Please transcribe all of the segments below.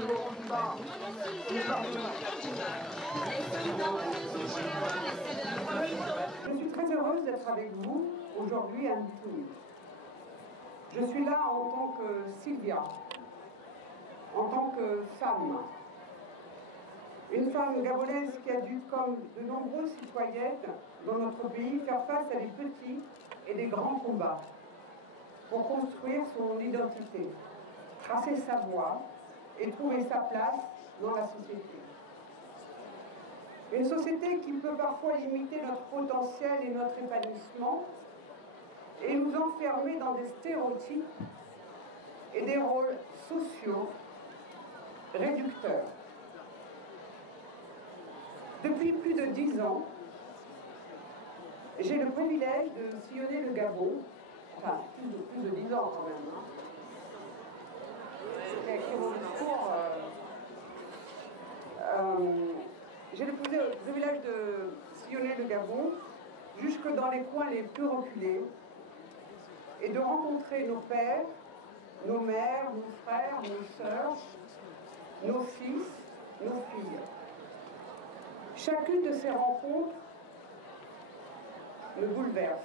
Je suis très heureuse d'être avec vous aujourd'hui à Nitouni. Je suis là en tant que Sylvia, en tant que femme. Une femme gabonaise qui a dû, comme de nombreuses citoyennes dans notre pays, faire face à des petits et des grands combats pour construire son identité, tracer sa voie et trouver sa place dans la société. Une société qui peut parfois limiter notre potentiel et notre épanouissement et nous enfermer dans des stéréotypes et des rôles sociaux réducteurs. Depuis plus de 10 ans, j'ai le privilège de sillonner le Gabon, enfin plus de 10 ans quand même. J'ai écrit mon discours. J'ai le privilège de sillonner le Gabon jusque dans les coins les plus reculés et de rencontrer nos pères, nos mères, nos frères, nos sœurs, nos fils, nos filles. Chacune de ces rencontres me bouleverse,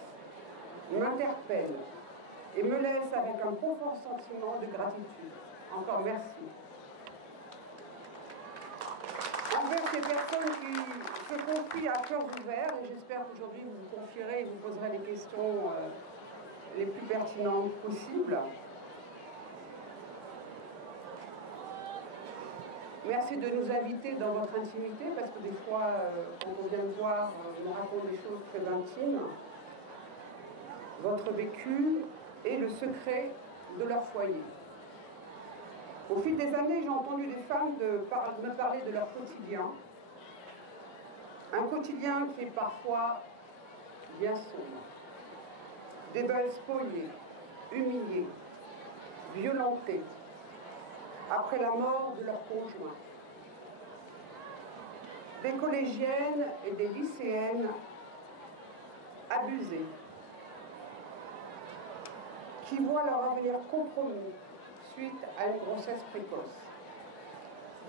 m'interpelle et me laisse avec un profond sentiment de gratitude. Encore merci. Envers ces personnes qui se confient à cœur ouvert, et j'espère qu'aujourd'hui vous vous confierez et vous poserez les questions les plus pertinentes possibles. Merci de nous inviter dans votre intimité, parce que des fois, quand on vient me voir, on me raconte des choses très intimes. Votre vécu est le secret de leur foyer. Au fil des années, j'ai entendu des femmes me parler de leur quotidien. Un quotidien qui est parfois bien sombre. Des belles spoliées, humiliées, violentées, après la mort de leur conjoint. Des collégiennes et des lycéennes abusées, qui voient leur avenir compromis suite à une grossesse précoce.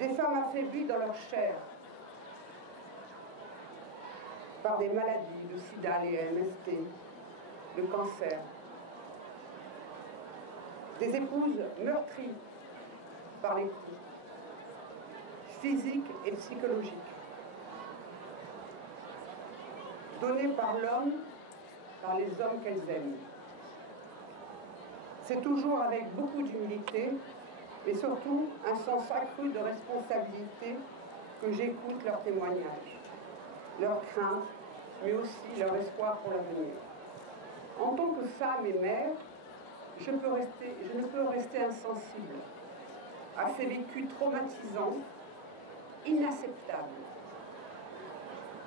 Des femmes affaiblies dans leur chair par des maladies, le sida, les MST, le cancer. Des épouses meurtries par les coups, physiques et psychologiques, données par l'homme, par les hommes qu'elles aiment. C'est toujours avec beaucoup d'humilité, mais surtout un sens accru de responsabilité que j'écoute leurs témoignages, leurs craintes, mais aussi leur espoir pour l'avenir. En tant que femme et mère, je ne peux rester insensible à ces vécus traumatisants, inacceptables.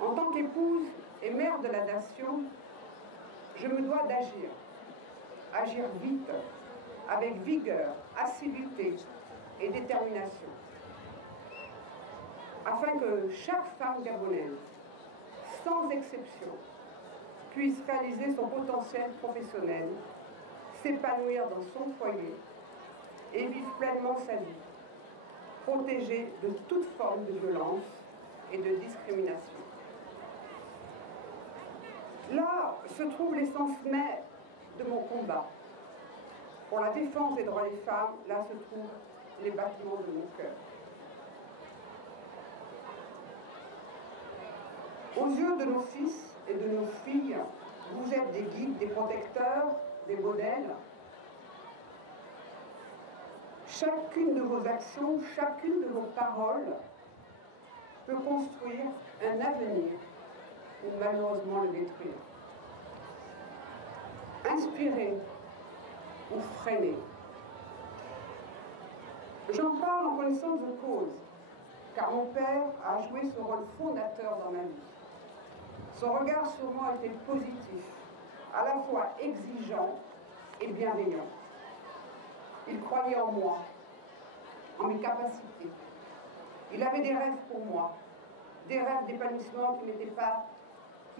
En tant qu'épouse et mère de la nation, je me dois d'agir. Agir vite, avec vigueur, assiduité et détermination, afin que chaque femme gabonaise, sans exception, puisse réaliser son potentiel professionnel, s'épanouir dans son foyer et vivre pleinement sa vie, protégée de toute forme de violence et de discrimination. Là se trouve l'essence même de mon combat. Pour la défense des droits des femmes, là se trouvent les battements de mon cœur. Aux yeux de nos fils et de nos filles, vous êtes des guides, des protecteurs, des modèles. Chacune de vos actions, chacune de vos paroles peut construire un avenir ou malheureusement le détruire. Inspirer ou freiner. J'en parle en connaissance de cause, car mon père a joué ce rôle fondateur dans ma vie. Son regard sur moi était positif, à la fois exigeant et bienveillant. Il croyait en moi, en mes capacités. Il avait des rêves pour moi, des rêves d'épanouissement qui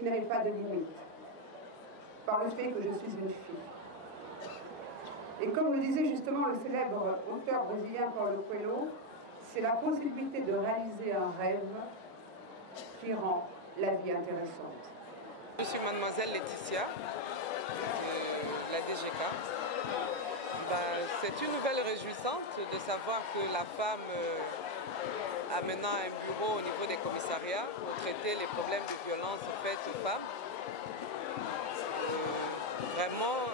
n'avaient pas de limite, par le fait que je suis une fille. Et comme le disait justement le célèbre auteur brésilien Paulo Coelho, c'est la possibilité de réaliser un rêve qui rend la vie intéressante. Je suis mademoiselle Laetitia de la DGK. C'est une nouvelle réjouissante de savoir que la femme a maintenant un bureau au niveau des commissariats pour traiter les problèmes de violence faites aux femmes. Vraiment,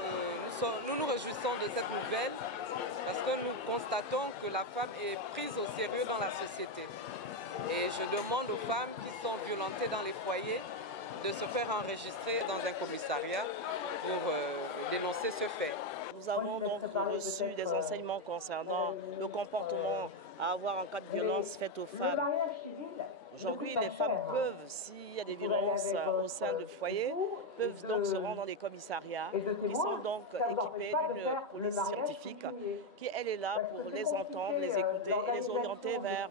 nous nous réjouissons de cette nouvelle parce que nous constatons que la femme est prise au sérieux dans la société. Et je demande aux femmes qui sont violentées dans les foyers de se faire enregistrer dans un commissariat pour dénoncer ce fait. Nous avons donc reçu des enseignements concernant le comportement à avoir en cas de violence faite aux femmes. Aujourd'hui, les femmes peuvent, s'il y a des violences au sein du foyer, peuvent donc se rendre dans des commissariats qui sont donc équipés d'une police scientifique qui, elle, est là pour les entendre, les écouter et les orienter vers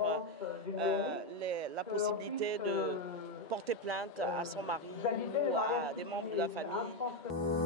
la possibilité de porter plainte à son mari ou à des membres de la famille.